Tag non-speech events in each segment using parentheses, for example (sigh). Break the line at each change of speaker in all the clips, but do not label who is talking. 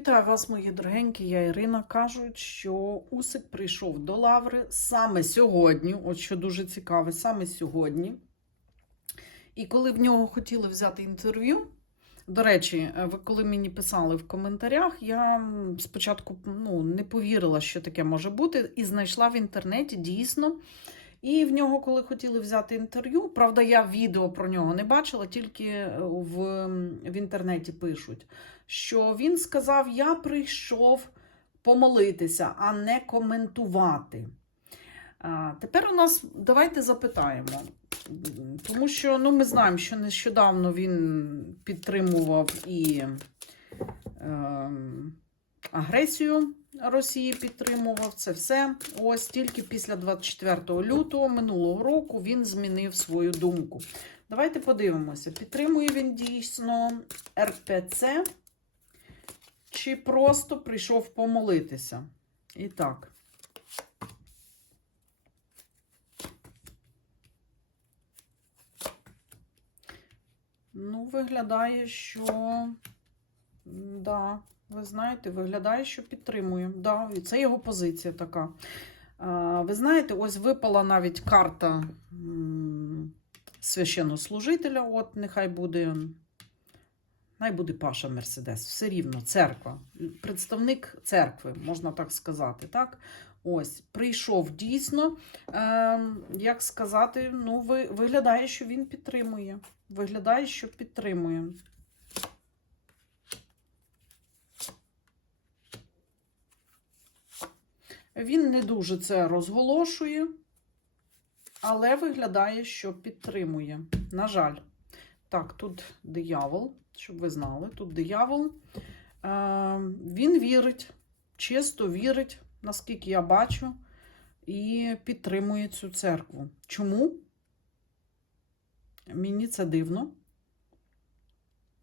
Вітаю вас, мої дорогенькі. Я Ірина. Кажуть, що Усик прийшов до лаври саме сьогодні. От що дуже цікаве, саме сьогодні. І коли в нього хотіли взяти інтерв'ю, до речі, ви коли мені писали в коментарях, я спочатку ну, не повірила, що таке може бути, і знайшла в інтернеті дійсно. І в нього, коли хотіли взяти інтерв'ю, правда, я відео про нього не бачила, тільки в, в інтернеті пишуть, що він сказав: Я прийшов помолитися, а не коментувати. А, тепер у нас давайте запитаємо. Тому що ну, ми знаємо, що нещодавно він підтримував і е, агресію Росії підтримував це все. Ось тільки після 24 лютого минулого року він змінив свою думку. Давайте подивимося, підтримує він дійсно РПЦ, чи просто прийшов помолитися. І так. Ну, виглядає, що. Да, ви знаєте, виглядає, що підтримує. Да, це його позиція така. Ви знаєте, ось випала навіть карта священнослужителя. От, нехай буде. Най буде Паша Мерседес, все рівно, церква, представник церкви, можна так сказати. так? Ось, прийшов дійсно, е, як сказати, ну, ви, виглядає, що він підтримує. Виглядає, що підтримує. Він не дуже це розголошує, але виглядає, що підтримує. На жаль. Так, тут диявол, щоб ви знали, тут диявол. Е, він вірить, чисто вірить, наскільки я бачу, і підтримує цю церкву. Чому? Мені це дивно.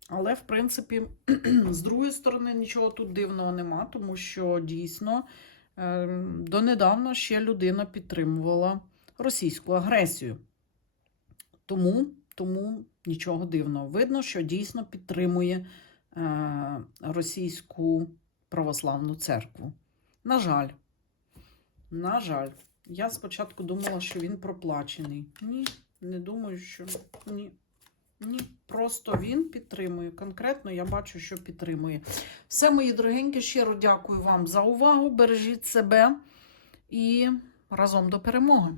Але, в принципі, (clears throat) з другої сторони, нічого тут дивного нема, тому що дійсно донедавна ще людина підтримувала російську агресію. Тому, тому нічого дивного. Видно, що дійсно підтримує е, російську православну церкву. На жаль, на жаль, я спочатку думала, що він проплачений. Ні, не думаю, що ні. Ні, просто він підтримує. Конкретно я бачу, що підтримує. Все, мої дорогенькі, щиро дякую вам за увагу. Бережіть себе і разом до перемоги.